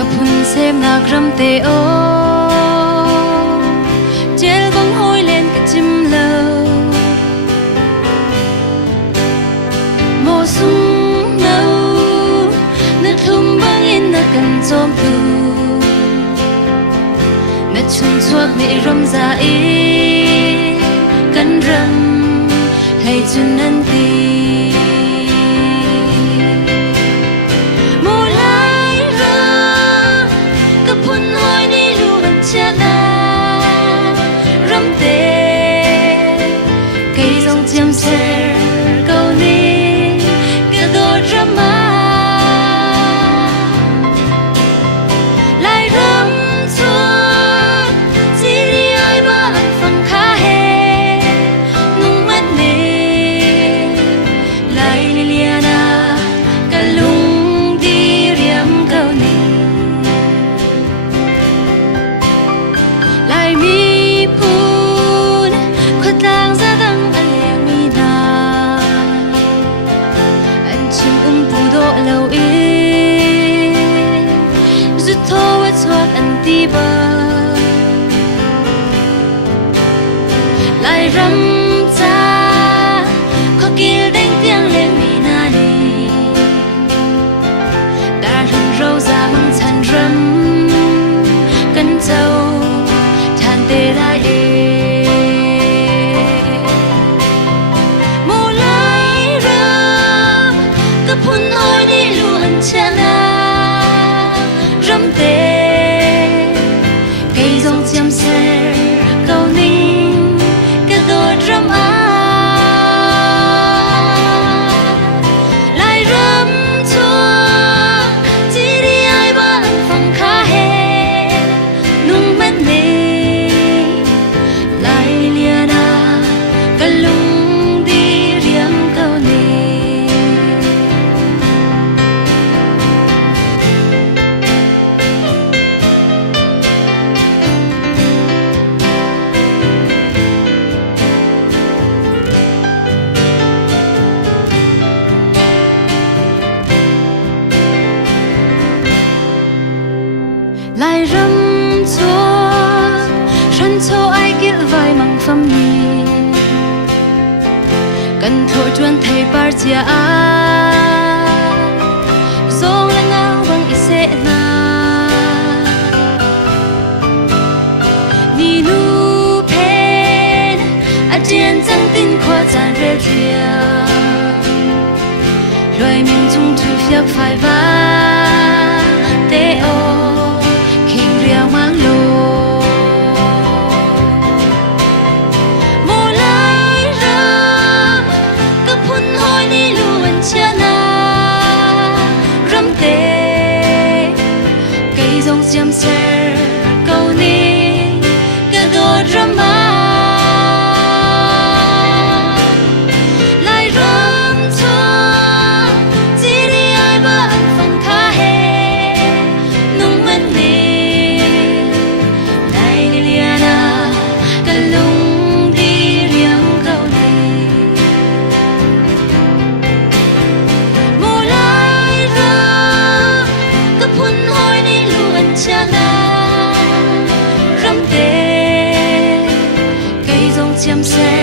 กับหุ่นเซมนักรำเตโอเจลบังห้อยเล่นกับจิมเลวโมซุงเนานึกทุ่มบังอินนักกันจอมตูนัดชุนชวกในรำใจกันรำให้จุนนันตีchăm sẻ câu ní cái đôi drama lại rắm chuột chỉ đi ai mà anh phăng khá hè nung mắt nề lại Liliana cả lung đi riêng câu ní lại mi phun khuất lang ra đằng lâu in rút thôi thoát anh ti bờ lại rắm cha khó kia đánh tiếng lên mi na đi đã rừng râu ra mang than rắm cân trâu than tê lại mồ lại rắm cấp hun ôi chana rắm tê cây dòng chăm sẻ câu ninh cái đôi rắm lại rắm chua chỉ đi ai ba lần phòng khá hè nung mắt nề lại Liliana cái lung đi riêng câu nề lại rắm chuột sân châu ai kia vai mang phâm nhi cần thôi chuan thầy bar chia zong la ngao bang ise na ni nu pen a jian zang tin khoa zan re thia rồi mình chung thu phiak phai va te o mang lô mồ lại rắm cấp hun hoi ni luôn chana rắm tê cây dòng chăm sẻ câu ní cái đôi drama lại rắm chuột chỉ đi ai ba anh phăng khá hè nung mắt nề chăm sẻ